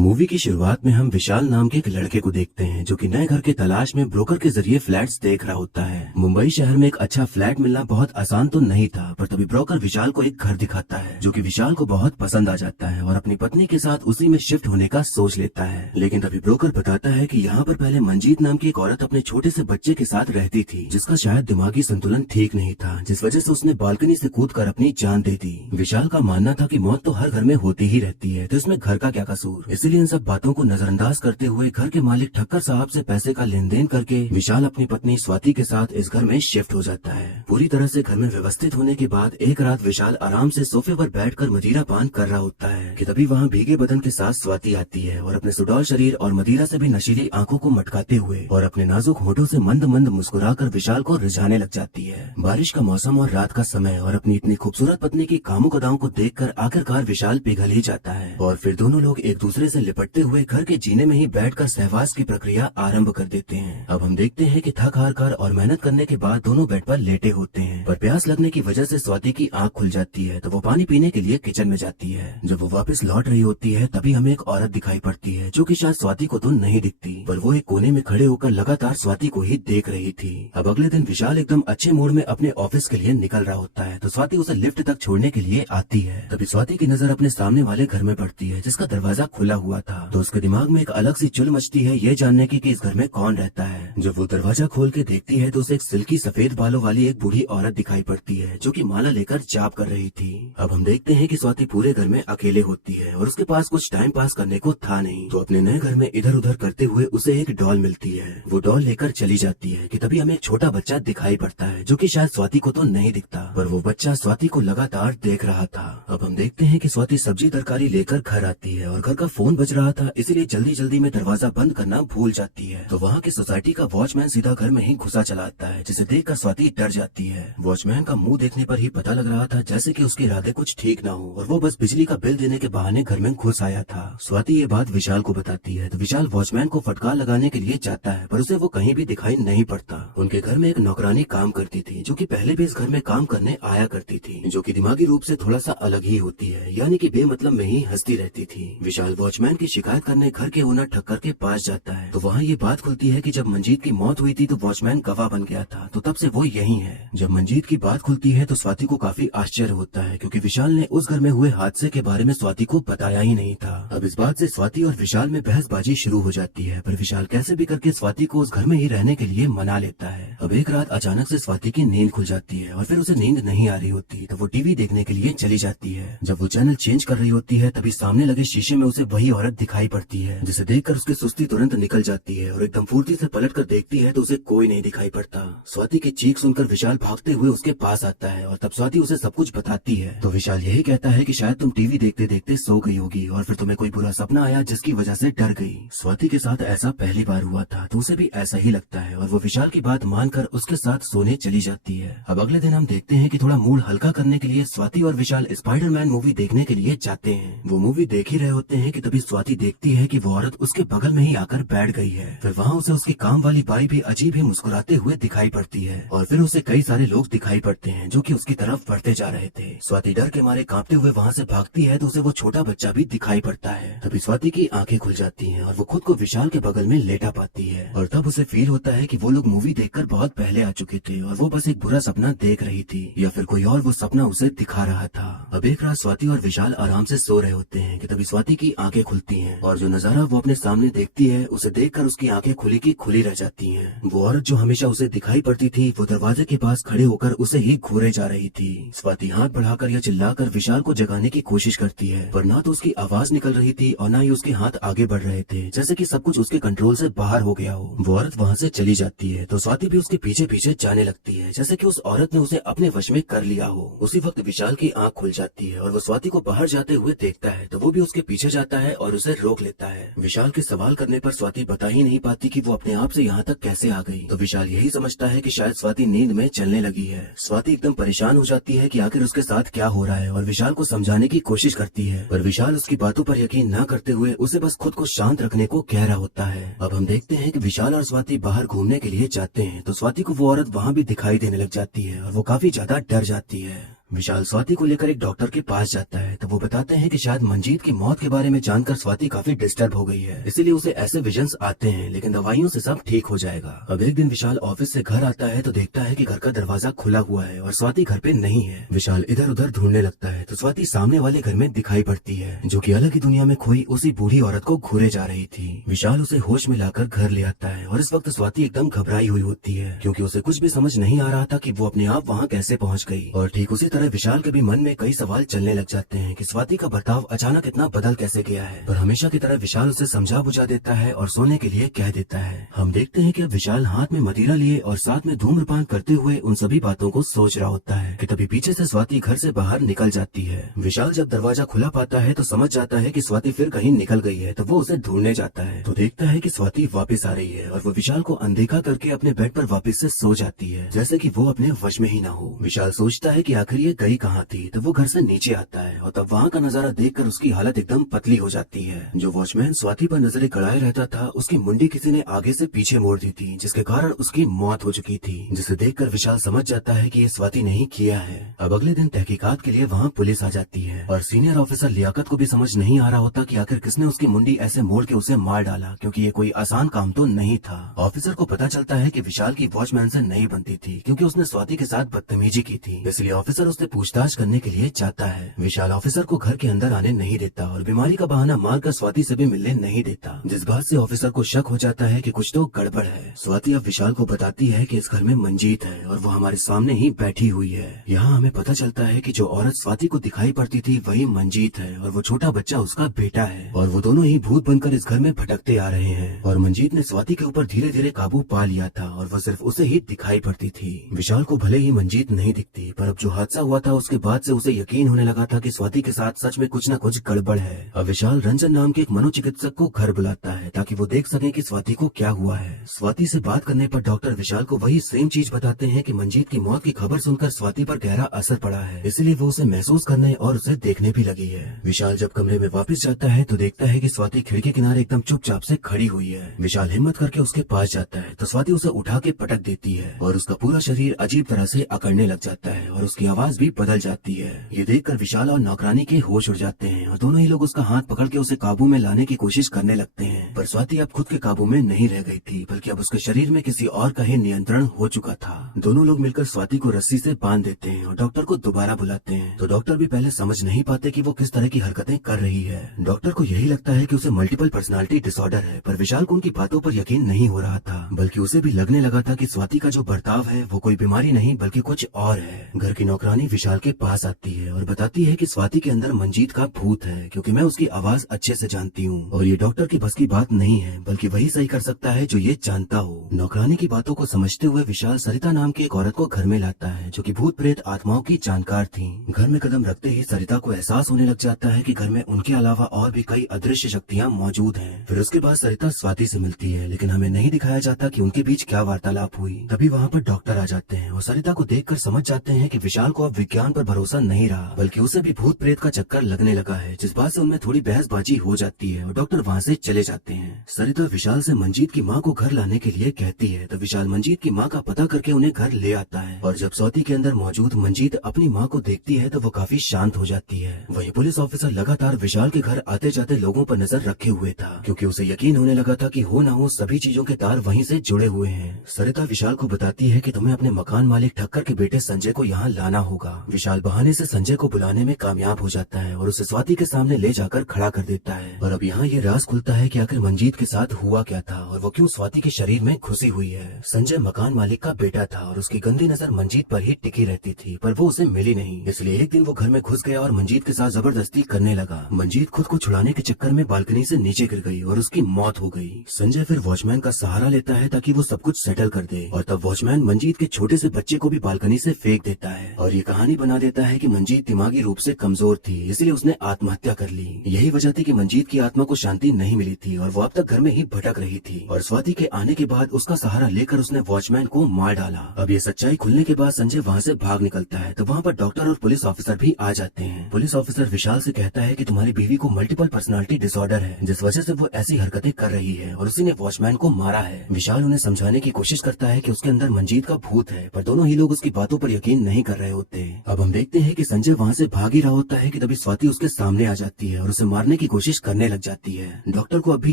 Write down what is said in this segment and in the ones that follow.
Movie की शुरुआत में हम विशाल नाम के एक लड़के को देखते हैं जो कि नए घर की तलाश में ब्रोकर के जरिए फ्लैट्स देख रहा होता है। मुंबई शहर में एक अच्छा फ्लैट मिलना बहुत आसान तो नहीं था, पर तभी ब्रोकर विशाल को एक घर दिखाता है जो कि विशाल को बहुत पसंद आ जाता है और अपनी पत्नी के साथ उसी में शिफ्ट होने का सोच लेता है। लेकिन तभी ब्रोकर बताता है कि यहाँ पर पहले मंजीत नाम की एक औरत अपने छोटे से बच्चे के साथ रहती थी, जिसका शायद दिमागी संतुलन ठीक नहीं था, जिस वजह से उसने बालकनी से कूदकर अपनी जान दे दी। विशाल का मानना था कि मौत तो हर घर में होती ही रहती है, तो इसमें घर का क्या कसूर। इसलिए इन सब बातों को नजरअंदाज करते हुए घर के मालिक ठक्कर साहब से पैसे का लेन देन करके विशाल अपनी पत्नी स्वाति के साथ इस घर में शिफ्ट हो जाता है। पूरी तरह से घर में व्यवस्थित होने के बाद एक रात विशाल आराम से सोफे पर बैठकर मदिरा पान कर रहा होता है कि तभी वहाँ भीगे बदन के साथ स्वाति आती है और अपने सुडौल शरीर और मदिरा से भी नशीली आंखों को मटकाते हुए और अपने नाजुक होठों से मंद मंद मुस्कुराकर विशाल को रिझाने लग जाती है। बारिश का मौसम और रात का समय और अपनी इतनी खूबसूरत पत्नी की कामुक अदाओं को देखकर आखिरकार विशाल पिघल ही जाता है और फिर दोनों लोग एक दूसरे से लिपटते हुए घर के जीने में ही बैठकर सहवास की प्रक्रिया आरंभ कर देते हैं। अब हम देखते हैं कि थक हार कर और मेहनत करने के बाद दोनों बेड पर लेटे होते हैं, पर प्यास लगने की वजह से स्वाति की आंख खुल जाती है तो वो पानी पीने के लिए किचन में जाती है। जब वो वापस लौट रही होती है तभी हमें एक औरत दिखाई पड़ती है जो कि शायद स्वाति को तो नहीं दिखती, पर वो एक कोने में खड़े होकर लगातार स्वाति को ही देख रही थी। अब अगले दिन विशाल एकदम अच्छे मूड में अपने ऑफिस के लिए निकल रहा होता है तो स्वाति उसे लिफ्ट तक छोड़ने के लिए आती है। तभी स्वाति की नजर अपने सामने वाले घर में पड़ती है जिसका दरवाजा खुला हुआ था, तो उसके दिमाग में एक अलग सी चुल मचती है ये जानने की कि इस घर में कौन रहता है। जब वो दरवाजा खोल के देखती है तो उसे एक सिल्की सफेद बालों वाली एक बूढ़ी औरत दिखाई पड़ती है जो कि माला लेकर जाप कर रही थी। अब हम देखते हैं कि स्वाति पूरे घर में अकेले होती है और उसके पास कुछ टाइम पास करने को था नहीं, तो अपने नए घर में इधर उधर करते हुए उसे एक डॉल मिलती है। वो डॉल लेकर चली जाती है कि तभी हमें एक छोटा बच्चा दिखाई पड़ता है जो कि शायद स्वाति को तो नहीं दिखता, पर वो बच्चा स्वाति को लगातार देख रहा था। अब हम देखते हैं कि स्वाति सब्जी तरकारी लेकर घर आती है और घर का फोन बज रहा था, इसीलिए जल्दी जल्दी में दरवाजा बंद करना भूल जाती है। तो वहाँ की सोसाइटी का वॉचमैन सीधा घर में ही घुसा चला आता है, जिसे देखकर स्वाति डर जाती है। वॉचमैन का मुंह देखने पर ही पता लग रहा था जैसे कि उसके इरादे कुछ ठीक ना हो और वो बस बिजली का बिल देने के बहाने घर में घुस आया था। स्वाति ये बात विशाल को बताती है तो विशाल वॉचमैन को फटकार लगाने के लिए जाता है, पर उसे वो कहीं भी दिखाई नहीं पड़ता। उनके घर में एक नौकरानी काम करती थी जो कि पहले भी इस घर में काम करने आया करती थी, जो कि दिमागी रूप से थोड़ा सा अलग ही होती है, यानी कि बेमतलब में ही हंसती रहती थी। विशाल वॉचमैन की शिकायत करने घर के ओनर ठक्कर के पास जाता है तो वहाँ ये बात खुलती है कि जब मंजीत की मौत हुई थी तो वॉचमैन गवाह बन गया था, तो तब से वो यही है। जब मंजीत की बात खुलती है तो स्वाति को काफी आश्चर्य होता है क्योंकि विशाल ने उस घर में हुए हादसे के बारे में स्वाति को बताया ही नहीं था। अब इस बात से स्वाति और विशाल में बहसबाजी शुरू हो जाती है, पर विशाल कैसे भी करके स्वाति को उस घर में ही रहने के लिए मना लेता है। अब एक रात अचानक से स्वाति की नींद खुल जाती है और फिर उसे नींद नहीं आ रही होती तो वो टीवी देखने के लिए चली जाती है। जब वो चैनल चेंज कर रही होती है तभी सामने लगे शीशे में उसे वही औरत दिखाई पड़ती है, जिसे देखकर उसकी सुस्ती तुरंत निकल जाती है और एकदम फुर्ती से पलट कर देखती है तो उसे कोई नहीं दिखाई पड़ता। स्वाति की चीख सुनकर विशाल भागते हुए उसके पास आता है और तब स्वाति उसे सब कुछ बताती है। तो विशाल यही कहता है कि शायद तुम टीवी देखते देखते सो गई होगी और फिर तुम्हें कोई बुरा सपना आया जिसकी वजह से डर गई। स्वाति के साथ ऐसा पहली बार हुआ था तो उसे भी ऐसा ही लगता है और वो विशाल की बात मानकर उसके साथ सोने चली जाती है। अब अगले दिन हम देखते हैं कि थोड़ा मूड हल्का करने के लिए स्वाति और विशाल स्पाइडरमैन मूवी देखने के लिए जाते हैं। वो मूवी देख ही रहे होते हैं कि तभी स्वाति देखती है कि वो औरत उसके बगल में ही आकर बैठ गई है। फिर वहाँ उसे उसकी काम वाली बाई भी अजीब ही मुस्कुराते हुए दिखाई पड़ती है और फिर उसे कई सारे लोग दिखाई पड़ते हैं जो कि उसकी तरफ बढ़ते जा रहे थे। स्वाति डर के मारे कांपते हुए वहाँ से भागती है तो उसे वो छोटा बच्चा भी दिखाई पड़ता है। तभी स्वाति की आंखें खुल जाती हैं और वो खुद को विशाल के बगल में लेटा पाती है और तब उसे फील होता है कि वो लोग मूवी देखकर बहुत पहले आ चुके थे और वो बस एक बुरा सपना देख रही थी या फिर कोई और वो सपना उसे दिखा रहा था। अब एक रात स्वाति और विशाल आराम से सो रहे होते हैं कि तभी स्वाति की आंखें खुलती हैं और जो नजारा वो अपने सामने देखती है उसे देखकर उसकी आंखें खुली की खुली रह जाती हैं। वो औरत जो हमेशा उसे दिखाई पड़ती थी वो दरवाजे के पास खड़े होकर उसे ही घूरे जा रही थी। स्वाति हाथ बढ़ाकर या चिल्लाकर विशाल को जगाने की कोशिश करती है, पर ना तो उसकी आवाज निकल रही थी और ना ही उसके हाथ आगे बढ़ रहे थे, जैसे कि सब कुछ उसके कंट्रोल से बाहर हो गया हो। वो औरत वहाँ से चली जाती है तो स्वाति भी उसके पीछे पीछे जाने लगती है, जैसे कि उस औरत ने उसे अपने वश में कर लिया हो। उसी वक्त विशाल की आंख खुल जाती है और वो स्वाति को बाहर जाते हुए देखता है तो वो भी उसके पीछे जाता है और उसे रोक लेता है। विशाल के सवाल करने पर स्वाति बता ही नहीं पाती कि वो अपने आप से यहाँ तक कैसे आ गई, तो विशाल यही समझता है कि शायद स्वाति नींद में चलने लगी है। स्वाति एकदम परेशान हो जाती है कि आखिर उसके साथ क्या हो रहा है और विशाल को समझाने की कोशिश करती है, पर विशाल उसकी बातों पर यकीन न करते हुए उसे बस खुद को शांत रखने को कह रहा होता है। अब हम देखते हैं कि विशाल और स्वाति बाहर घूमने के लिए जाते हैं तो स्वाति को वो औरत वहाँ भी दिखाई देने लग जाती है और वो काफी ज्यादा डर जाती है। विशाल स्वाति को लेकर एक डॉक्टर के पास जाता है तो वो बताते हैं कि शायद मंजीत की मौत के बारे में जानकर स्वाति काफी डिस्टर्ब हो गई है, इसीलिए उसे ऐसे विजन्स आते हैं, लेकिन दवाइयों से सब ठीक हो जाएगा। अब एक दिन विशाल ऑफिस से घर आता है तो देखता है कि घर का दरवाजा खुला हुआ है और स्वाति घर पे नहीं है। विशाल इधर उधर ढूंढने लगता है तो स्वाति सामने वाले घर में दिखाई पड़ती है, जो कि अलग ही दुनिया में खोई उसी बूढ़ी औरत को घूरे जा रही थी। विशाल उसे होश में लाकर घर ले आता है और इस वक्त स्वाति एकदम घबराई हुई होती है, क्योंकि उसे कुछ भी समझ नहीं आ रहा था कि वो अपने आप वहाँ कैसे पहुँच गई। और ठीक उसी तरह विशाल के भी मन में कई सवाल चलने लग जाते हैं कि स्वाति का बर्ताव अचानक इतना बदल कैसे गया है। पर हमेशा की तरह विशाल उसे समझा बुझा देता है और सोने के लिए कह देता है। हम देखते हैं कि अब विशाल हाथ में मदिरा लिए और साथ में धूम्रपान करते हुए उन सभी बातों को सोच रहा होता है कि तभी पीछे से स्वाति घर से बाहर निकल जाती है। विशाल जब दरवाजा खुला पाता है तो समझ जाता है कि स्वाति फिर कहीं निकल गई है, तो वो उसे ढूंढने जाता है तो देखता है कि स्वाति वापस आ रही है और वो विशाल को अनदेखा करके अपने बेड पर वापस से सो जाती है, जैसे कि वो अपने वश में ही ना हो। विशाल सोचता है कि आखिर ये गई कहाँ थी, तो वो घर से नीचे आता है और तब वहाँ का नजारा देखकर उसकी हालत एकदम पतली हो जाती है। जो वॉचमैन स्वाति पर नजरें गड़ाए रहता था, उसकी मुंडी किसी ने आगे से पीछे मोड़ दी थी, जिसके कारण उसकी मौत हो चुकी थी, जिसे देखकर विशाल समझ जाता है कि ये स्वाति नहीं किया है। अब अगले दिन तहकीकात के लिए वहाँ पुलिस आ जाती है और सीनियर ऑफिसर लियाकत को भी समझ नहीं आ रहा होता कि आखिर किसने उसकी मुंडी ऐसे मोड़ के उसे मार डाला, क्योंकि ये कोई आसान काम तो नहीं था। ऑफिसर को पता चलता है कि विशाल की वॉचमैन से नहीं बनती थी, क्योंकि उसने स्वाति के साथ बदतमीजी की थी, इसलिए ऑफिसर उससे पूछताछ करने के लिए चाहता है। विशाल ऑफिसर को घर के अंदर आने नहीं देता और बीमारी का बहाना मारकर स्वाति से भी मिलने नहीं देता, जिस बात से ऑफिसर को शक हो जाता है कि कुछ तो गड़बड़ है। स्वाति अब विशाल को बताती है कि इस घर में मंजीत है और वो हमारे सामने ही बैठी हुई है। यहाँ हमें पता चलता है कि जो औरत स्वाति को दिखाई पड़ती थी वही मंजीत है और वो छोटा बच्चा उसका बेटा है, और वो दोनों ही भूत बनकर इस घर में भटकते आ रहे हैं। और मंजीत ने स्वाति के ऊपर धीरे धीरे काबू पा लिया था और वो सिर्फ उसे ही दिखाई पड़ती थी। विशाल को भले ही मंजीत नहीं दिखती, पर अब जो हादसा हुआ था उसके बाद से उसे यकीन होने लगा था कि स्वाति के साथ सच में कुछ न कुछ गड़बड़ है। अब विशाल रंजन नाम के एक मनोचिकित्सक को घर बुलाता है ताकि वो देख सके कि स्वाति को क्या हुआ है। स्वाति से बात करने पर डॉक्टर विशाल को वही सेम चीज बताते हैं कि मंजीत की मौत की खबर सुनकर स्वाति पर गहरा असर पड़ा है, इसलिए वो उसे महसूस करने और उसे देखने भी लगी है। विशाल जब कमरे में वापस जाता है तो देखता है कि स्वाति खिड़की किनारे एकदम चुपचाप से खड़ी हुई है। विशाल हिम्मत करके उसके पास जाता है तो स्वाति उसे उठा के पटक देती है और उसका पूरा शरीर अजीब तरह से अकड़ने लग जाता है और उसकी आवाज भी बदल जाती है। ये देखकर विशाल और नौकरानी के होश उड़ जाते हैं और दोनों ही लोग उसका हाथ पकड़ के उसे काबू में लाने की कोशिश करने लगते हैं, पर स्वाति अब खुद के काबू में नहीं रह गई थी, बल्कि अब उसके शरीर में किसी और का ही नियंत्रण हो चुका था। दोनों लोग मिलकर स्वाति को रस्सी से बांध देते हैं और डॉक्टर को दोबारा बुलाते हैं, तो डॉक्टर भी पहले समझ नहीं पाते कि वो किस तरह की हरकतें कर रही है। डॉक्टर को यही लगता है कि उसे मल्टीपल पर्सनालिटी डिसऑर्डर है, पर विशाल को उनकी बातों पर यकीन नहीं हो रहा था, बल्कि उसे भी लगने लगा था कि स्वाति का जो बर्ताव है वो कोई बीमारी नहीं बल्कि कुछ और है। घर की नौकरानी विशाल के पास आती है और बताती है कि स्वाति के अंदर मंजीत का भूत है, क्योंकि मैं उसकी आवाज अच्छे से जानती हूँ और ये डॉक्टर की बस की बात नहीं है, बल्कि वही सही कर सकता है जो ये जानता हो। नौकरानी की बातों को समझते हुए विशाल सरिता नाम की एक औरत को घर में लाता है, जो कि भूत प्रेत आत्माओं की जानकार थी। घर में कदम रखते ही सरिता को एहसास होने लग जाता है कि घर में उनके अलावा और भी कई अदृश्य शक्तियाँ मौजूद हैं। फिर उसके बाद सरिता स्वाति से मिलती है, लेकिन हमें नहीं दिखाया जाता कि उनके बीच क्या वार्तालाप हुई। तभी वहाँ पर डॉक्टर आ जाते हैं और सरिता को देखकर समझ जाते हैं कि विशाल को अब विज्ञान पर भरोसा नहीं रहा, बल्कि उसे भी भूत प्रेत का चक्कर लगने लगा है, जिस बात से उनमें थोड़ी बहसबाजी हो जाती है और डॉक्टर वहाँ से चले जाते हैं। सरिता विशाल से मंजीत की माँ को घर लाने के लिए कहती है, तो विशाल मंजीत की माँ का पता करके उन्हें घर ले आता है और जब स्वाति के अंदर मौजूद मंजीत अपनी माँ को देखती है तो वो काफी शांत हो जाती है। वही पुलिस ऑफिसर लगातार विशाल के घर आते जाते लोगों पर नजर रखे हुए था, क्योंकि उसे यकीन होने लगा था कि हो ना हो सभी चीजों के तार वहीं से जुड़े हुए हैं। सरिता विशाल को बताती है कि तुम्हें अपने मकान मालिक ठक्कर के बेटे संजय को यहाँ लाना होगा। विशाल बहाने से संजय को बुलाने में कामयाब हो जाता है और उसे स्वाति के सामने ले जाकर खड़ा कर देता है। और अब यहाँ ये राज खुलता है कि आखिर मंजीत के साथ हुआ क्या था और वो क्यों स्वाति के शरीर में घुसी हुई है। संजय मकान मालिक का बेटा था और उसकी गंदी नजर मंजीत पर ही टिकी रहती थी, पर वो उसे मिली नहीं, इसलिए एक दिन वो घर में घुस गया और मंजीत के साथ जबरदस्ती करने लगा। मंजीत खुद को छुड़ाने के चक्कर में बालकनी से नीचे गिर गई और उसकी मौत हो गई। संजय फिर वॉचमैन का सहारा लेता है ताकि वो सब कुछ सेटल कर दे, और तब वॉचमैन मंजीत के छोटे से बच्चे को भी बालकनी से फेंक देता है और ये कहानी बना देता है कि मंजीत दिमागी रूप से कमजोर थी, इसलिए उसने आत्महत्या कर ली। यही वजह थी कि मंजीत की आत्मा को शांति नहीं मिली थी और वो अब तक घर में ही भटक रही थी, और स्वाति के आने के बाद उसका सहारा लेकर उसने वॉचमैन को मार डाला। अब ये सच्चाई खुलने के बाद संजय वहाँ से भाग निकलता है, तो वहाँ पर डॉक्टर और पुलिस ऑफिसर भी आ जाते हैं। पुलिस ऑफिसर विशाल से कहता है कि तुम्हारी बीवी को मल्टीपल पर्सनालिटी डिसऑर्डर है, जिस वजह से वो ऐसी हरकतें कर रही है और उसी ने वॉचमैन को मारा है। विशाल उन्हें समझाने की कोशिश करता है कि उसके अंदर मंजीत का भूत है, पर दोनों ही लोग उसकी बातों पर यकीन नहीं कर रहे होते थे। अब हम देखते हैं कि संजय वहाँ से भाग ही रहा होता है कि तभी स्वाति उसके सामने आ जाती है और उसे मारने की कोशिश करने लग जाती है। डॉक्टर को अभी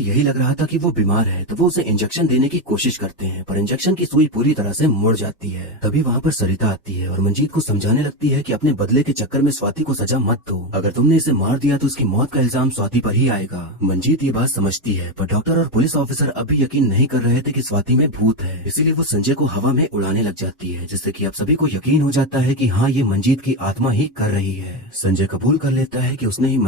यही लग रहा था कि वो बीमार है, तो वो उसे इंजेक्शन देने की कोशिश करते हैं, पर इंजेक्शन की सुई पूरी तरह से मुड़ जाती है। तभी वहाँ पर सरिता आती है और मंजीत को समझाने लगती है कि अपने बदले के चक्कर में स्वाति को सजा मत दो। अगर तुमने इसे मार दिया तो उसकी मौत का इल्जाम स्वाति पर ही आएगा। मंजीत ये बात समझती है, पर डॉक्टर और पुलिस ऑफिसर अभी यकीन नहीं कर रहे थे कि स्वाति में भूत है, इसीलिए वो संजय को हवा में उड़ाने लग जाती है, जिससे कि आप सभी को यकीन हो जाता है कि हाँ, ये मंजीत की आत्मा ही कर रही है। संजय कबूल कर लेता है कि उसने ही